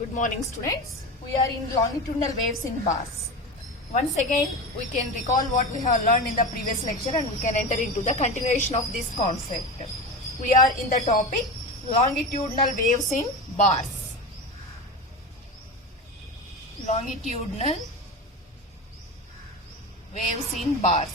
Good morning, students. We are in longitudinal waves in bars. Once again, we can recall what we have learned in the previous lecture and we can enter into the continuation of this concept. We are in the topic longitudinal waves in bars. Longitudinal waves in bars.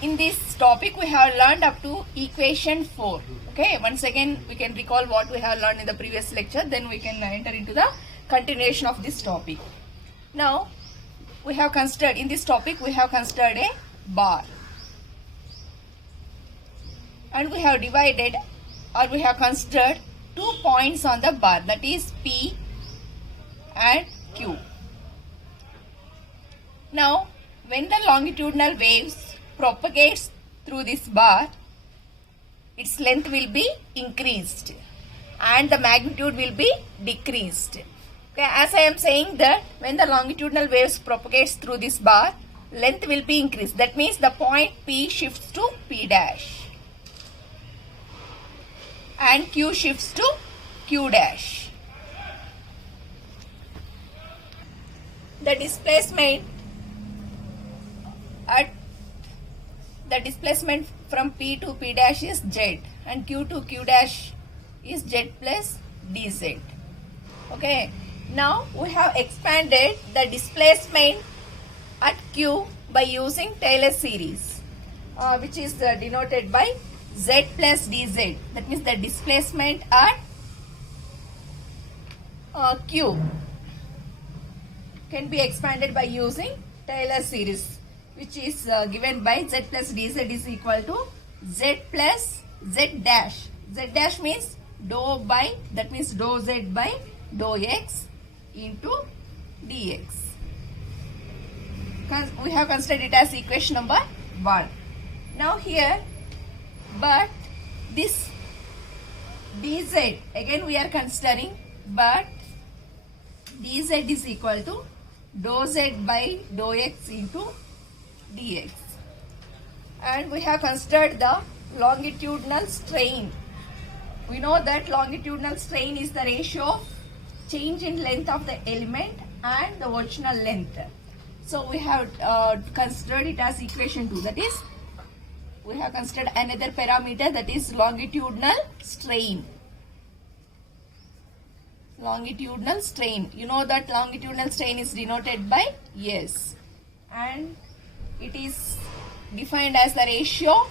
In this topic, we have learned up to equation 4. Okay, once again, we can recall what we have learned in the previous lecture, then we can enter into the continuation of this topic. Now, we have considered, in this topic, we have considered a bar. And we have divided, or we have considered 2 points on the bar, that is P and Q. Now, when the longitudinal waves propagates through this bar, its length will be increased and the magnitude will be decreased. Okay, as I am saying that when the longitudinal waves propagates through this bar, length will be increased. That means the point P shifts to P dash and Q shifts to Q dash. The displacement from P to P dash is Z and Q to Q dash is Z plus dz. Okay, now we have expanded the displacement at Q by using Taylor series, which is denoted by Z plus dz. That means the displacement at Q can be expanded by using Taylor series, which is given by Z plus dz is equal to Z plus Z dash. Z dash means dou by, that means dou Z by dou X into dx. We have considered it as equation number 1. Now here, but this dz, again we are considering, but dz is equal to dou Z by dou X into dx. And we have considered the longitudinal strain. We know that longitudinal strain is the ratio of change in length of the element and the original length. So we have considered it as equation 2. That is, we have considered another parameter, that is longitudinal strain. Longitudinal strain. You know that longitudinal strain is denoted by S. And it is defined as the ratio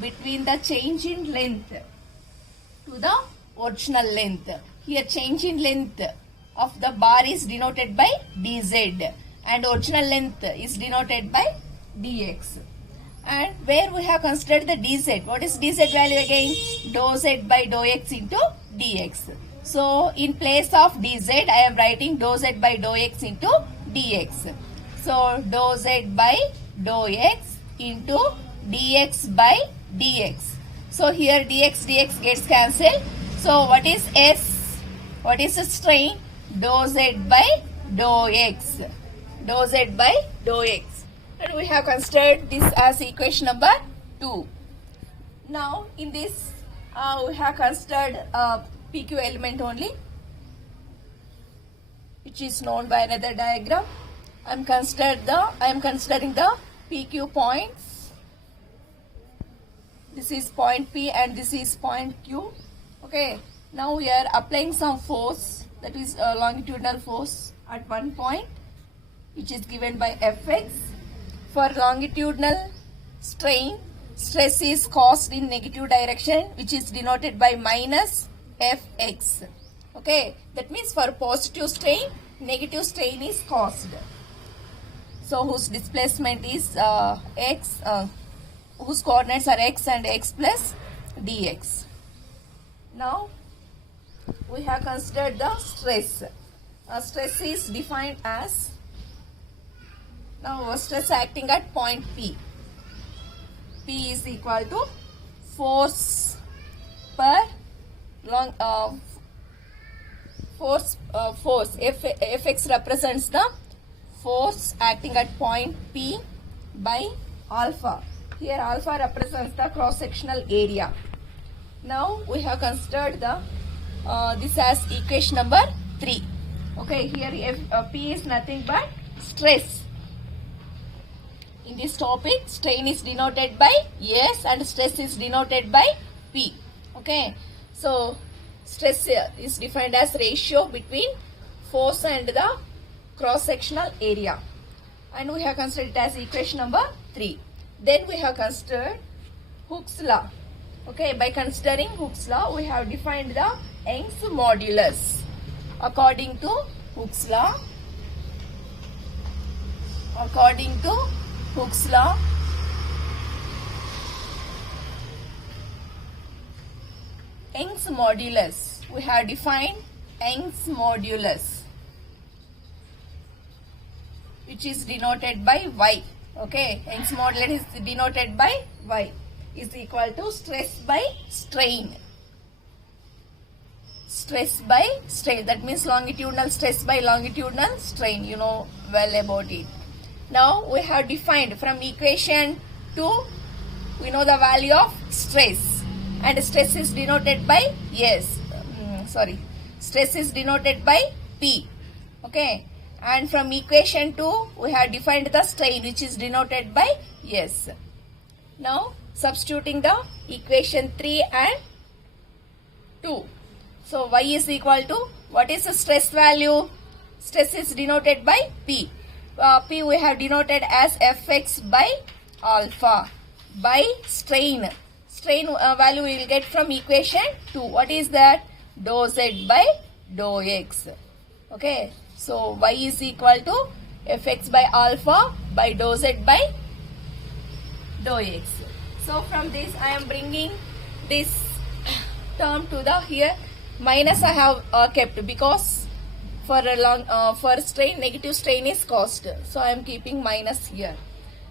between the change in length to the original length. Here change in length of the bar is denoted by dz and original length is denoted by dx. And where we have considered the dz, what is dz value again? Dou Z by dou X into dx. So in place of dz, I am writing dou Z by dou X into dx. So dou Z by dou X into dx by dx. So here dx gets cancelled. So what is S? What is the strain? Dou Z by dou X. Dou Z by dou X. And we have considered this as equation number 2. Now in this we have considered PQ element only, which is known by another diagram. I am considering the PQ points. This is point P and this is point Q. Okay, now we are applying some force, that is longitudinal force at one point, which is given by Fx. For longitudinal strain, stress is caused in negative direction, which is denoted by minus Fx. Okay, that means for positive strain, negative strain is caused. So whose displacement is x, whose coordinates are x and x plus dx. Now we have considered the stress. Stress is defined as, now stress acting at point P. P is equal to force per force. Fx represents the force acting at point P by alpha. Here alpha represents the cross-sectional area. Now we have considered the this as equation number 3. Okay, here P is nothing but stress. In this topic, strain is denoted by S and stress is denoted by P. Okay, so stress is defined as ratio between force and the cross-sectional area, and we have considered it as equation number 3. Then we have considered Hooke's law. Okay, by considering Hooke's law, we have defined the Young's modulus. According to Hooke's law, Young's modulus, we have defined Young's modulus, which is denoted by Y. Okay, Young's modulus is denoted by Y, is equal to stress by strain. Stress by strain, that means longitudinal stress by longitudinal strain. You know well about it. Now we have defined from equation 2, we know the value of stress, and stress is denoted by stress is denoted by P. Okay, and from equation 2 we have defined the strain, which is denoted by S. Now substituting the equation 3 and 2. So Y is equal to, what is the stress value? Stress is denoted by P. P we have denoted as Fx by alpha by strain. Strain value we will get from equation 2. What is that? Dou Z by dou X. Okay, so Y is equal to Fx by alpha by dou Z by dou X. So from this I am bringing this term to the here. Minus I have kept because for for strain, negative strain is caused, so I am keeping minus here.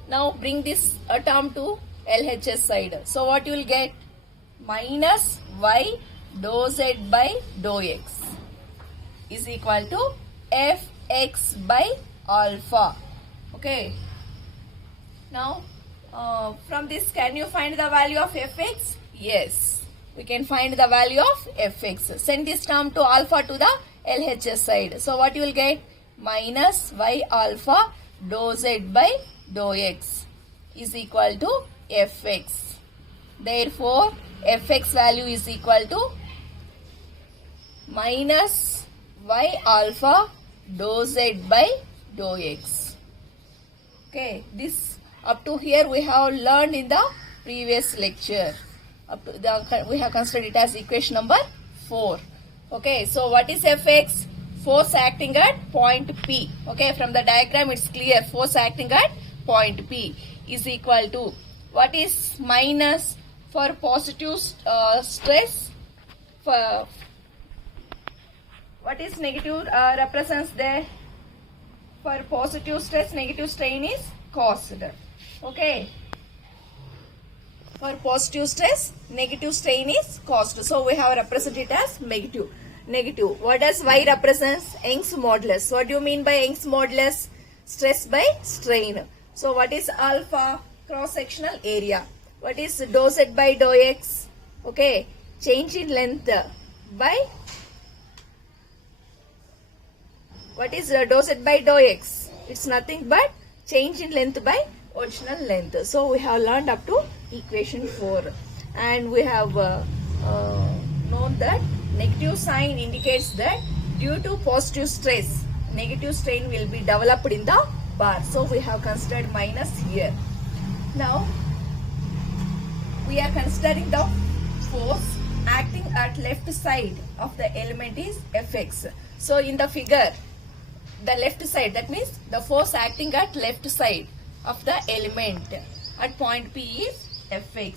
Now bring this term to LHS side. So what you will get? Minus Y dou Z by dou X is equal to Fx by alpha. Okay. Now from this, can you find the value of Fx? Yes, we can find the value of Fx. Send this term to alpha to the LHS side. So what you will get? Minus Y alpha dou Z by dou X is equal to Fx. Therefore, Fx value is equal to minus Y alpha dou Z by dou X. Okay, this up to here we have learned in the previous lecture. Up to we have considered it as equation number 4. Okay, so what is Fx? Force acting at point P. Okay, from the diagram it's clear. Force acting at point P is equal to, what is minus for positive stress? For what is negative represents there? For positive stress, negative strain is caused. Okay. For positive stress, negative strain is caused. So we have represented it as negative. What does Y represents? Young's modulus. What do you mean by Young's modulus? Stress by strain. So what is alpha? Cross-sectional area. What is dou Z by dou X? Okay, change in length by, what is dou Z by dou X? It's nothing but change in length by original length. So we have learned up to equation 4, and we have known that negative sign indicates that due to positive stress, negative strain will be developed in the bar. So we have considered minus here. Now we are considering the force acting at left side of the element is Fx. So in the figure, the left side, that means the force acting at left side of the element at point P is Fx,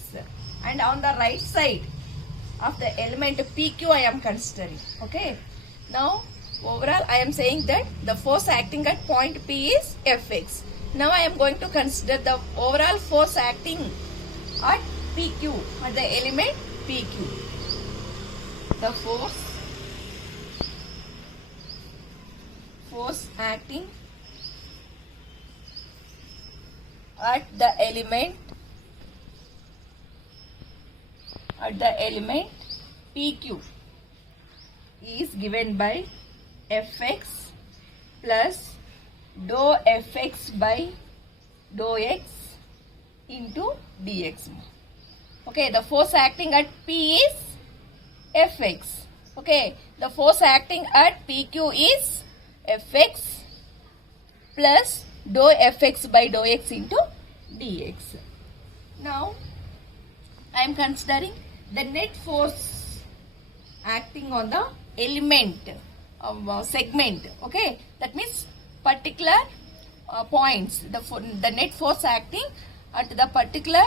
and on the right side of the element PQ I am considering. Okay, now overall I am saying that the force acting at point P is Fx. Now I am going to consider the overall force acting at PQ, at the element PQ. The force acting at the element at the element PQ is given by Fx plus dou Fx by dou x into dx. Okay, the force acting at P is Fx. Okay, the force acting at PQ is Fx plus dou Fx by dou x into dx. Now, I am considering the net force acting on the element of segment. Okay, that means particular points. The net force acting at the particular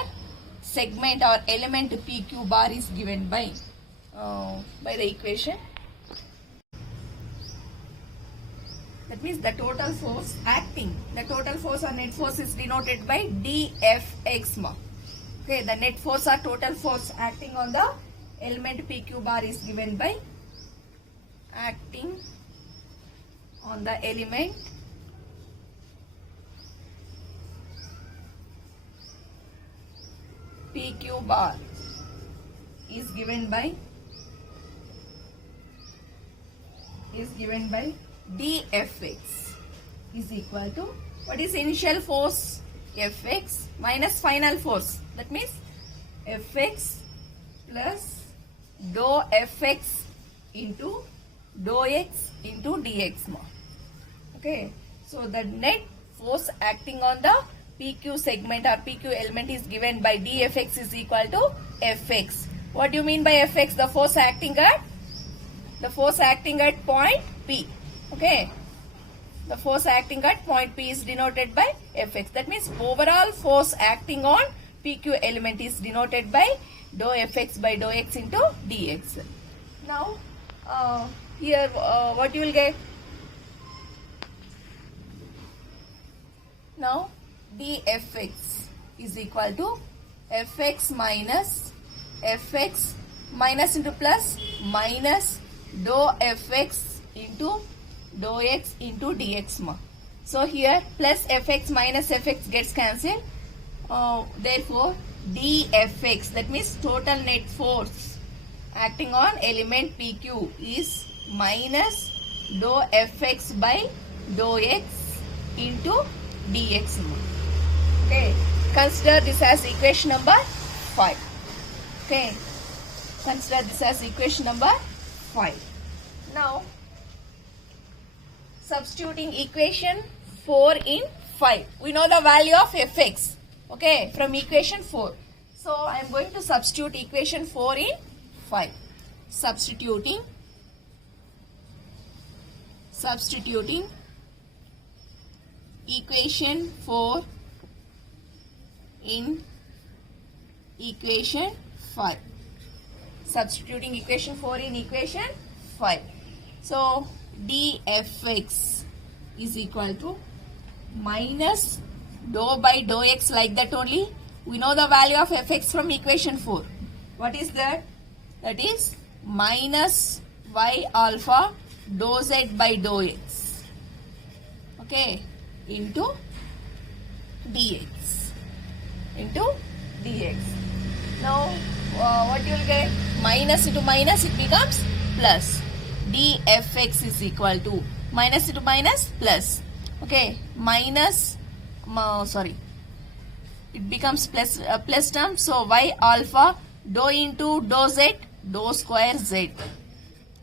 segment or element PQ bar is given by the equation. That means the total force acting, the total force or net force is denoted by dFx. Okay, the net force or total force acting on the element PQ bar is given by acting on the element PQ bar is given by dFx is equal to, what is initial force? Fx minus final force. That means Fx plus dou Fx into dou x into dx. Okay, so the net force acting on the PQ segment or PQ element is given by dFx is equal to Fx. What do you mean by Fx? The force acting at point P. Okay, the force acting at point P is denoted by Fx. That means overall force acting on PQ element is denoted by dou Fx by dou x into dx. Now, here what you will get? Now, dFx is equal to Fx minus into plus minus dou Fx into dou x into dx. So here plus Fx minus Fx gets cancelled. Therefore dFx, that means total net force acting on element PQ is minus dou Fx by dou x into dx. Okay, consider this as equation number 5. Okay, consider this as equation number 5. Now, substituting equation 4 in 5. We know the value of Fx, okay, from equation 4. So, I am going to substitute equation 4 in 5. Substituting equation 4 in equation 5. Substituting equation 4 in equation 5. So, dFx is equal to minus dou by dou x, like that only. We know the value of Fx from equation 4. What is that? That is minus y alpha dou z by dou x. Okay, into dx. Now, what you will get? Minus into minus, it becomes plus. dFx is equal to minus into minus plus. Okay, minus, it becomes plus plus term. So y alpha dou into dou z, dou square z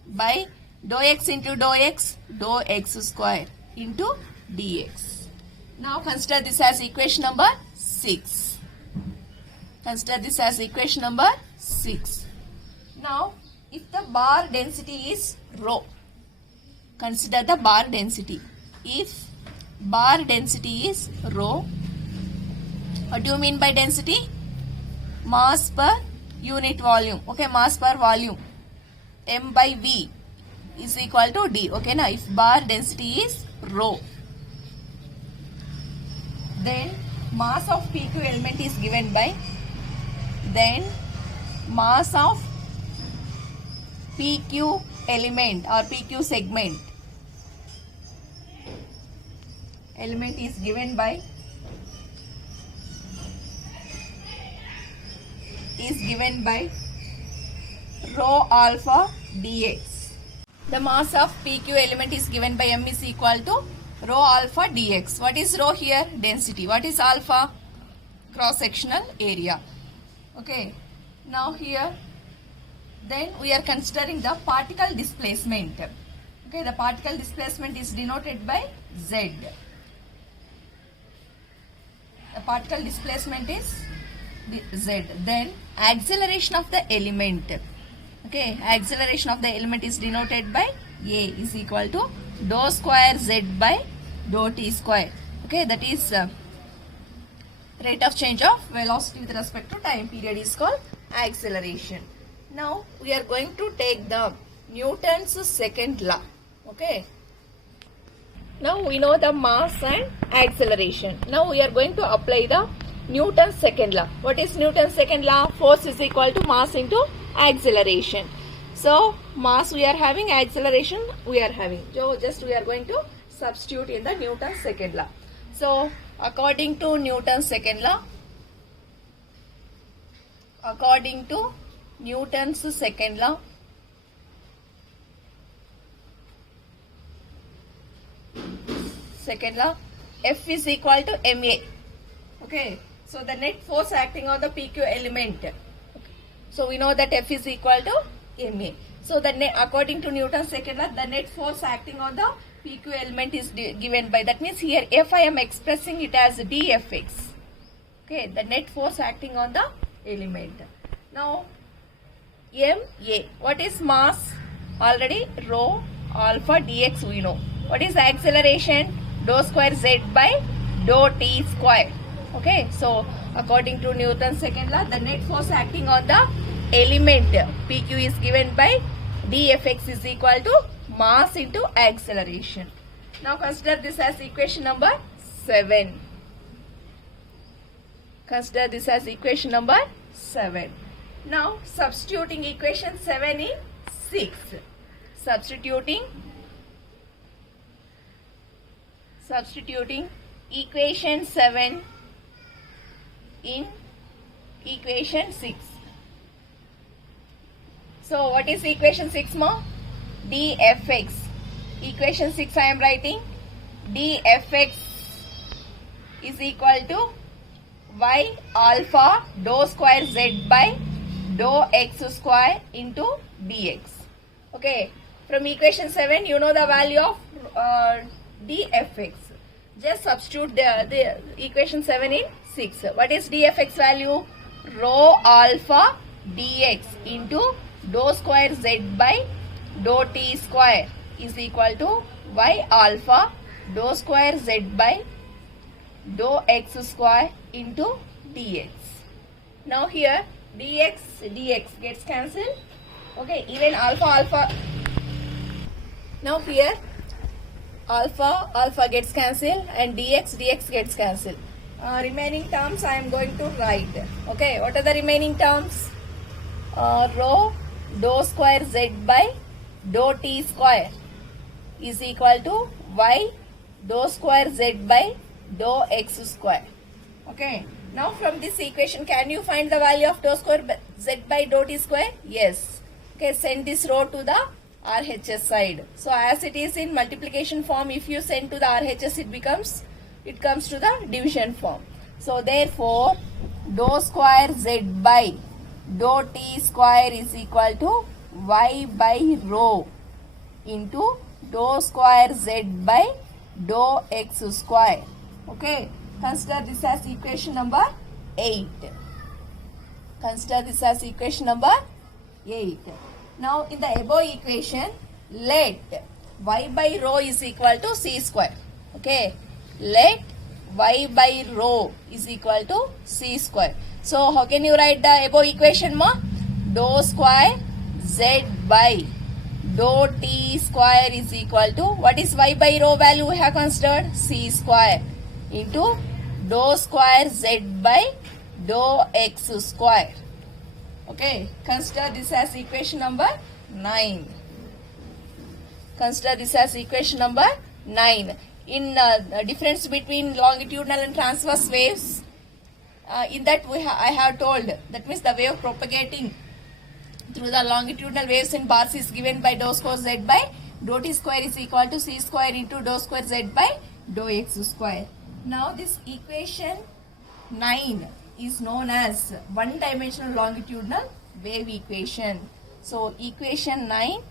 by dou x into dou x square into dx. Now consider this as equation number 6. Consider this as equation number 6. Now, if the bar density is rho, consider the bar density. If bar density is rho, what do you mean by density? Mass per unit volume. Okay, mass per volume. M by V is equal to D. Okay, now if bar density is rho, then mass of PQ element is given by, then mass of PQ element or PQ segment element is given by rho alpha dx. The mass of PQ element is given by m is equal to rho alpha dx. What is rho here? Density. What is alpha? Cross-sectional area. Okay. Now here, then we are considering the particle displacement. Okay, the particle displacement is denoted by z. The particle displacement is z. Then acceleration of the element. Okay, acceleration of the element is denoted by a is equal to dou square z by dou t square. Okay, that is rate of change of velocity with respect to time period is called acceleration. Now we are going to take the Newton's second law. Okay. Now we know the mass and acceleration. Now we are going to apply the Newton's second law. What is Newton's second law? Force is equal to mass into acceleration. So mass we are having, acceleration we are having. So just we are going to substitute in the Newton's second law. So according to Newton's second law, F is equal to ma. Okay, so the net force acting on the PQ element. Okay. So we know that F is equal to ma. So the according to Newton's second law, the net force acting on the PQ element is given by, that means here F I am expressing it as dFx. Okay, the net force acting on the element. Now ma, what is mass? Already rho alpha dx we know. What is acceleration? Dou square z by dou t square. Okay, so according to Newton's second law, the net force acting on the element PQ is given by dFx is equal to mass into acceleration. Now consider this as equation number 7. Consider this as equation number 7. Now substituting equation 7 in 6. Substituting equation 7 in equation 6. So what is equation 6 more? dFx. Equation 6 I am writing. dFx is equal to y alpha dou square z by dou x square into dx. Okay, from equation 7 you know the value of dFx. Just substitute the equation 7 in 6. What is dFx value? Rho alpha dx into dou square z by dou t square is equal to y alpha dou square z by dou x square into dx. Now here dx gets cancelled. Okay, even alpha. Now here alpha gets cancelled and dx gets cancelled. Remaining terms I am going to write. Okay, what are the remaining terms? Rho dou square z by dou t square is equal to y dou square z by dou x square. Okay, now from this equation can you find the value of dou square z by dou t square? Yes. Okay, send this row to the RHS side. So as it is in multiplication form, if you send to the RHS it comes to the division form. So therefore dou square z by dou t square is equal to y by rho into dou square z by dou x square. Okay, consider this as equation number 8. Consider this as equation number 8. Now in the above equation, let y by rho is equal to c square. Okay, let y by rho is equal to c square. So how can you write the above equation ma? Dou square z by dou t square is equal to, what is y by rho value we have considered? C square into dou square z by dou x square. Okay, consider this as equation number 9. Consider this as equation number 9. In difference between longitudinal and transverse waves, in that I have told, that means the wave propagating through the longitudinal waves in bars is given by dou square z by dou t square is equal to c square into dou square z by dou x square. Now this equation 9 is known as one-dimensional longitudinal wave equation. So equation 9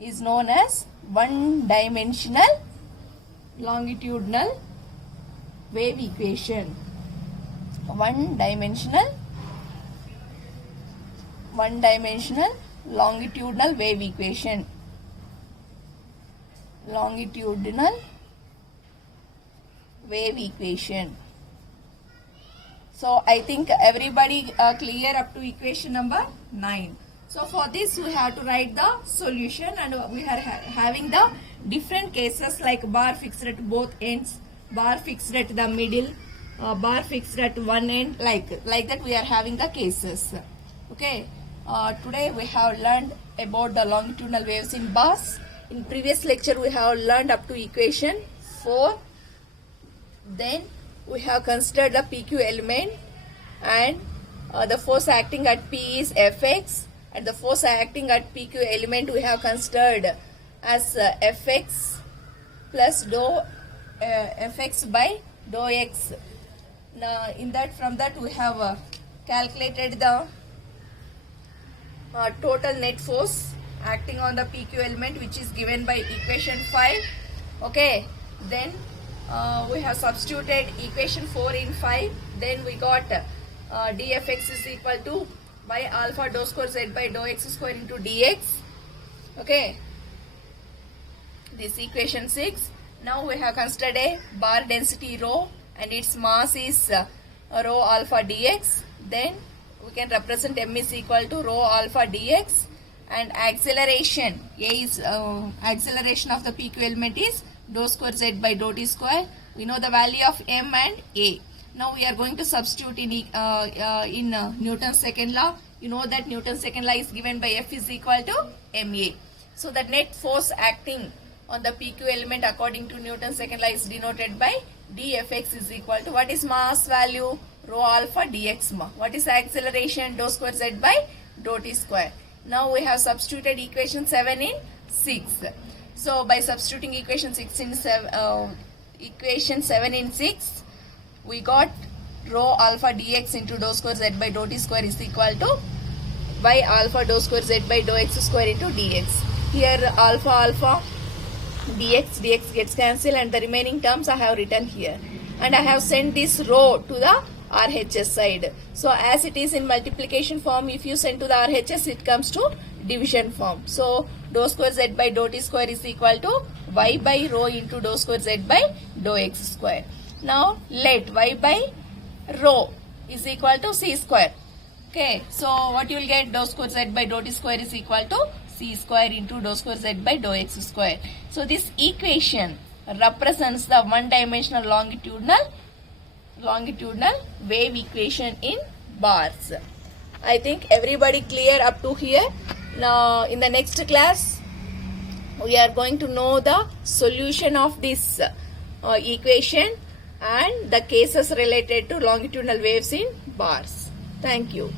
is known as one-dimensional longitudinal wave equation. One-dimensional longitudinal wave equation. Longitudinal wave equation. So I think everybody clear up to equation number 9. So for this we have to write the solution, and we are having the different cases like bar fixed at both ends, bar fixed at the middle, bar fixed at one end, like that we are having the cases. Okay. Today we have learned about the longitudinal waves in bars. In previous lecture we have learned up to equation 4. Then we have considered the PQ element, and the force acting at P is Fx, and the force acting at PQ element we have considered as Fx plus dou Fx by dou x. Now from that we have calculated the total net force acting on the PQ element, which is given by equation 5. Okay, then we have substituted equation 4 in 5. Then we got dfx is equal to by alpha dou square z by dou x square into dx. Okay, this equation 6. Now we have considered a bar density rho and its mass is rho alpha dx. Then we can represent m is equal to rho alpha dx, and acceleration a is acceleration of the PQ element is dou square z by dou t square. We know the value of m and a. Now we are going to substitute in Newton's second law. You know that Newton's second law is given by F is equal to ma. So the net force acting on the PQ element according to Newton's second law is denoted by dfx is equal to, what is mass value? Rho alpha dx. What is acceleration? Dou square z by dou t square. Now we have substituted equation 7 in 6. So by substituting equation 7 in 6, we got rho alpha dx into dou square z by dou t square is equal to by alpha dou square z by dou x square into dx. Here alpha dx gets cancelled, and the remaining terms I have written here. And I have sent this rho to the RHS side. So as it is in multiplication form, if you send to the RHS, it comes to division form. So dou square z by dou t square is equal to y by rho into dou square z by dou x square. Now let y by rho is equal to c square. Okay, so what you will get? Dou square z by dou t square is equal to c square into dou square z by dou x square. So this equation represents the one-dimensional longitudinal wave equation in bars. I think everybody clear up to here. Now in the next class we are going to know the solution of this equation and the cases related to longitudinal waves in bars. Thank you.